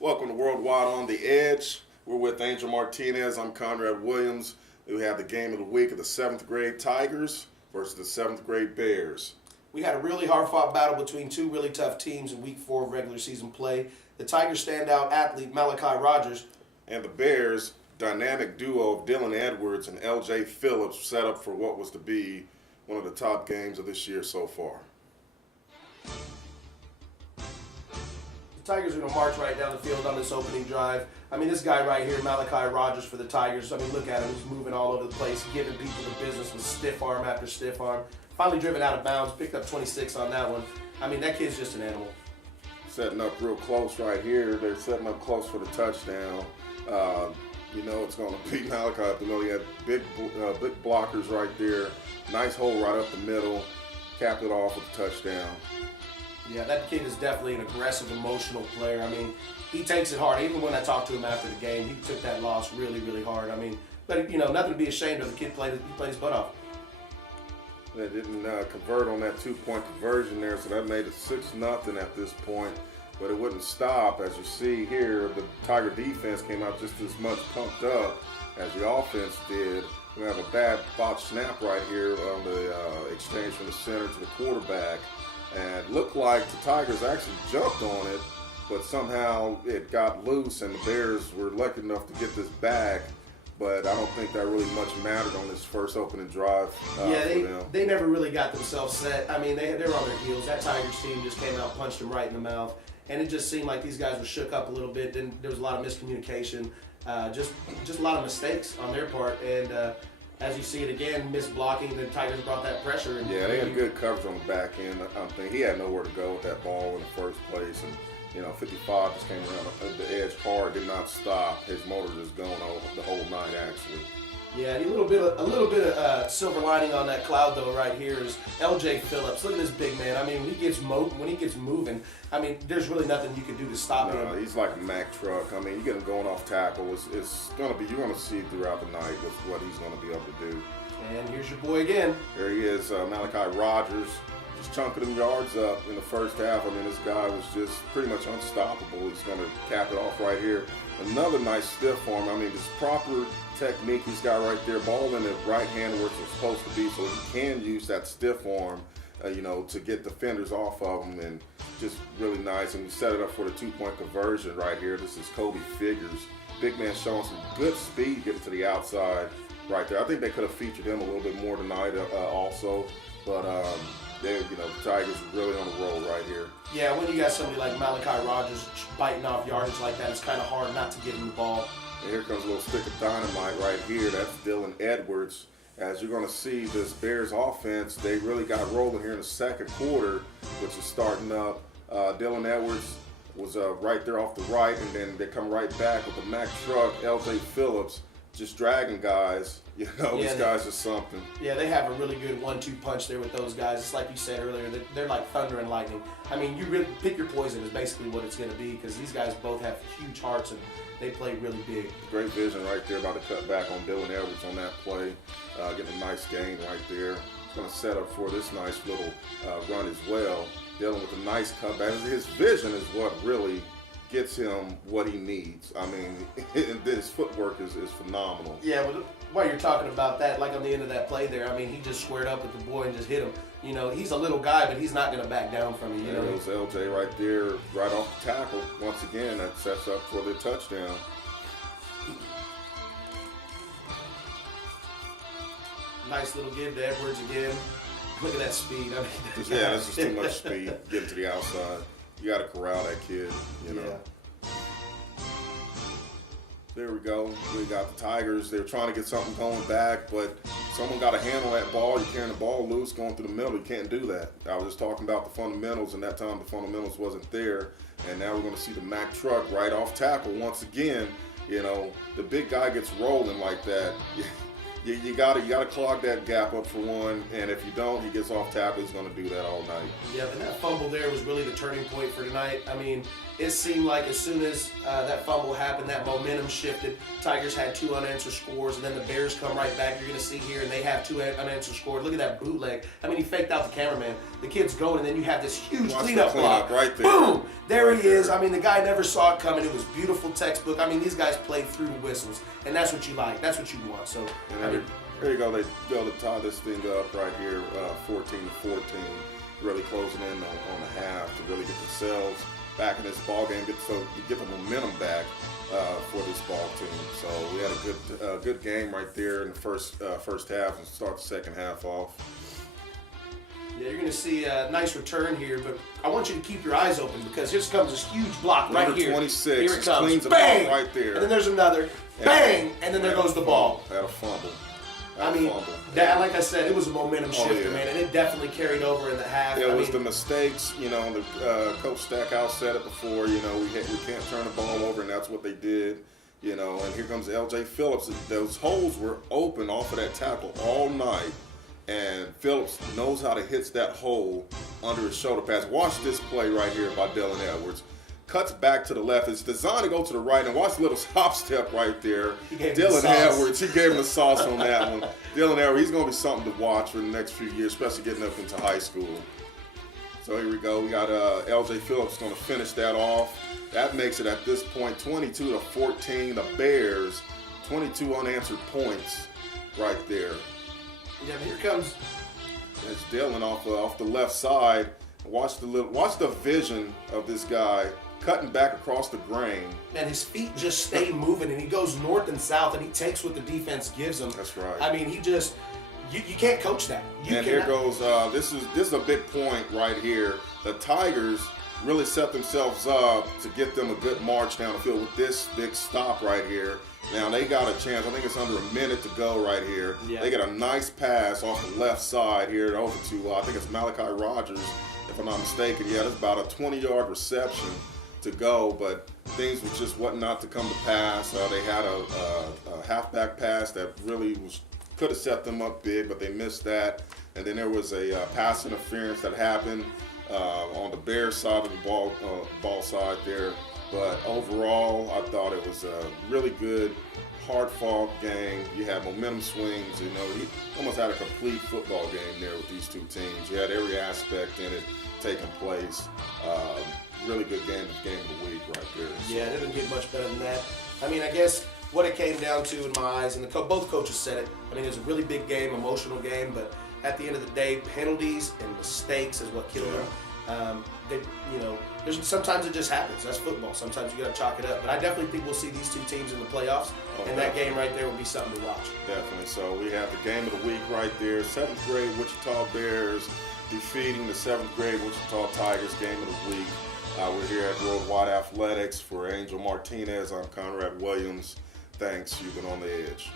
Welcome to Worldwide on the Edge. We're with Angel Martinez. I'm Conrad Williams. We have the game of the week of the 7th grade Tigers versus the 7th grade Bears. We had a really hard-fought battle between two really tough teams in Week 4 of regular season play. The Tigers' standout athlete, Malachi Rogers. And the Bears' dynamic duo of Dylan Edwards and LJ Phillips set up for what was to be one of the top games of this year so far. The Tigers are going to march right down the field on this opening drive. I mean, this guy right here, Malachi Rogers for the Tigers, I mean, look at him. He's moving all over the place, giving people the business with stiff arm after stiff arm. Finally driven out of bounds, picked up 26 on that one. I mean, that kid's just an animal. Setting up real close right here. They're setting up close for the touchdown. You know it's going to be Malachi. You know, he had big blockers right there. Nice hole right up the middle. Capped it off with a touchdown. Yeah, that kid is definitely an aggressive, emotional player. I mean, he takes it hard. Even when I talked to him after the game, he took that loss really, really hard. I mean, but, you know, nothing to be ashamed of. The kid played his butt off. They didn't convert on that 2-point conversion there, so that made it 6-0 at this point. But it wouldn't stop. As you see here, the Tiger defense came out just as much pumped up as the offense did. We have a bad botch snap right here on the exchange from the center to the quarterback. And looked like the Tigers actually jumped on it, but somehow it got loose and the Bears were lucky enough to get this back. But I don't think that really much mattered on this first opening drive for them. They never really got themselves set. I mean, they were on their heels. That Tigers team just came out, punched them right in the mouth. And it just seemed like these guys were shook up a little bit. Then there was a lot of miscommunication, just a lot of mistakes on their part. And as you see it again, missed blocking. The Tigers brought that pressure. And yeah, they had good coverage on the back end. I think he had nowhere to go with that ball in the first place. And, you know, 55 just came around the edge hard, did not stop. His motor just going the whole night, actually. Yeah, and a little bit of silver lining on that cloud though right here is LJ Phillips. Look at this big man. I mean, when he gets moving, I mean, there's really nothing you can do to stop him. No, he's like a Mack truck. I mean, you get him going off tackle. It's gonna be, you're gonna see throughout the night what he's gonna be able to do. And here's your boy again. There he is, Malachi Rogers, just chunking them yards up in the first half. I mean, this guy was just pretty much unstoppable. He's gonna cap it off right here. Another nice stiff arm. I mean, this proper technique he's got right there, ball in the right hand where it's supposed to be, so he can use that stiff arm, you know, to get defenders off of him, and just really nice. And we set it up for the 2-point conversion right here. This is Kobe Figures. Big man showing some good speed getting to the outside right there. I think they could have featured him a little bit more tonight also, but the Tigers are really on the roll right here. Yeah, when you got somebody like Malachi Rogers biting off yardage like that, it's kind of hard not to give him the ball. And here comes a little stick of dynamite right here. That's Dylan Edwards. As you're going to see, this Bears offense, they really got rolling here in the second quarter, which is starting up. Dylan Edwards was right there off the right, and then they come right back with the Mack truck, LJ Phillips, just dragging guys. You know, these guys are something. Yeah, they have a really good 1-2 punch there with those guys. It's like you said earlier, they're like thunder and lightning. I mean, you really pick your poison is basically what it's going to be, because these guys both have huge hearts and they play really big. Great vision right there, about to cut back on Dylan Edwards on that play. Getting a nice gain right there. It's going to set up for this nice little run as well. Dylan with a nice cutback. His vision is what really gets him what he needs. I mean, his footwork is phenomenal. Yeah, well, while you're talking about that, like on the end of that play there, I mean, he just squared up with the boy and just hit him. You know, he's a little guy, but he's not going to back down from you. You know, there's LJ right there, right off the tackle. Once again, that sets up for the touchdown. Nice little give to Edwards again. Look at that speed. I mean, yeah, that's just too much speed. Getting to the outside. You got to corral that kid, you know. Yeah. There we go. We got the Tigers. They're trying to get something going back, but someone got to handle that ball. You're carrying the ball loose, going through the middle. You can't do that. I was just talking about the fundamentals, and that time the fundamentals wasn't there. And now we're going to see the Mack truck right off tackle once again. You know, the big guy gets rolling like that. you gotta clog that gap up for one, and if you don't, he gets off tackle. He's going to do that all night. Yeah, and that fumble there was really the turning point for tonight. I mean, it seemed like as soon as that fumble happened, that momentum shifted. Tigers had 2 unanswered scores, and then the Bears come right back. You're going to see here, and they have 2 unanswered scores. Look at that bootleg. I mean, he faked out the cameraman. The kid's going, and then you have this huge cleanup block. Right there. Boom! There he is. I mean, the guy never saw it coming. It was beautiful textbook. I mean, these guys played through the whistles, and that's what you like. That's what you want. So, there you go. They go to tie this thing up right here, 14-14. Really closing in on the half to really get themselves back in this ball game, get the momentum back for this ball team. So we had a good game right there in the first half, and start the second half off. Yeah, you're going to see a nice return here, but I want you to keep your eyes open because here comes this huge block right here. Number 26. Here it comes. Cleans the Bang! ball right there. And then there's another. Bang! And then there goes the ball. Had a fumble. I mean, that, like I said, it was a momentum shifter, man, and it definitely carried over in the half. Yeah, it was the mistakes. You know, Coach Stackhouse said it before. You know, we can't turn the ball over, and that's what they did. You know, and here comes L.J. Phillips. Those holes were open off of that tackle all night, and Phillips knows how to hit that hole under his shoulder pass. Watch this play right here by Dylan Edwards. Cuts back to the left. It's designed to go to the right, and watch the little hop step right there. Dylan Edwards, he gave him the sauce on that one. Dylan Edwards, he's going to be something to watch for the next few years, especially getting up into high school. So here we go. We got L.J. Phillips going to finish that off. That makes it at this point 22-14. The Bears, 22 unanswered points right there. Yeah, here comes. It's Dylan off the left side. Watch the vision of this guy cutting back across the grain. And his feet just stay moving, and he goes north and south, and he takes what the defense gives him. That's right. I mean, he just, you can't coach that. Here goes, this is a big point right here. The Tigers really set themselves up to get them a good march down the field with this big stop right here. Now they got a chance. I think it's under a minute to go right here. Yeah. They get a nice pass off the left side here over to, I think it's Malachi Rogers, if I'm not mistaken. Yeah, it's about a 20-yard reception to go, but things were just what not to come to pass. They had a halfback pass that really could have set them up big, but they missed that. And then there was a pass interference that happened on the Bears side of the ball side there. But overall, I thought it was a really good, hard-fought game. You had momentum swings. You know, he almost had a complete football game there with these two teams. You had every aspect in it taking place. Really good game of the week right there. So. Yeah, it didn't get much better than that. I mean, I guess what it came down to in my eyes, and both coaches said it, I mean, it was a really big game, emotional game, but at the end of the day, penalties and mistakes is what killed them. Sometimes it just happens. That's football. Sometimes you got to chalk it up. But I definitely think we'll see these two teams in the playoffs, and that game right there will be something to watch. Definitely. So we have the game of the week right there. 7th grade Wichita Bears defeating the 7th grade Wichita Tigers. Game of the week. We're here at Worldwide Athletics. For Angel Martinez, I'm Conrad Williams. Thanks. You've been on the edge.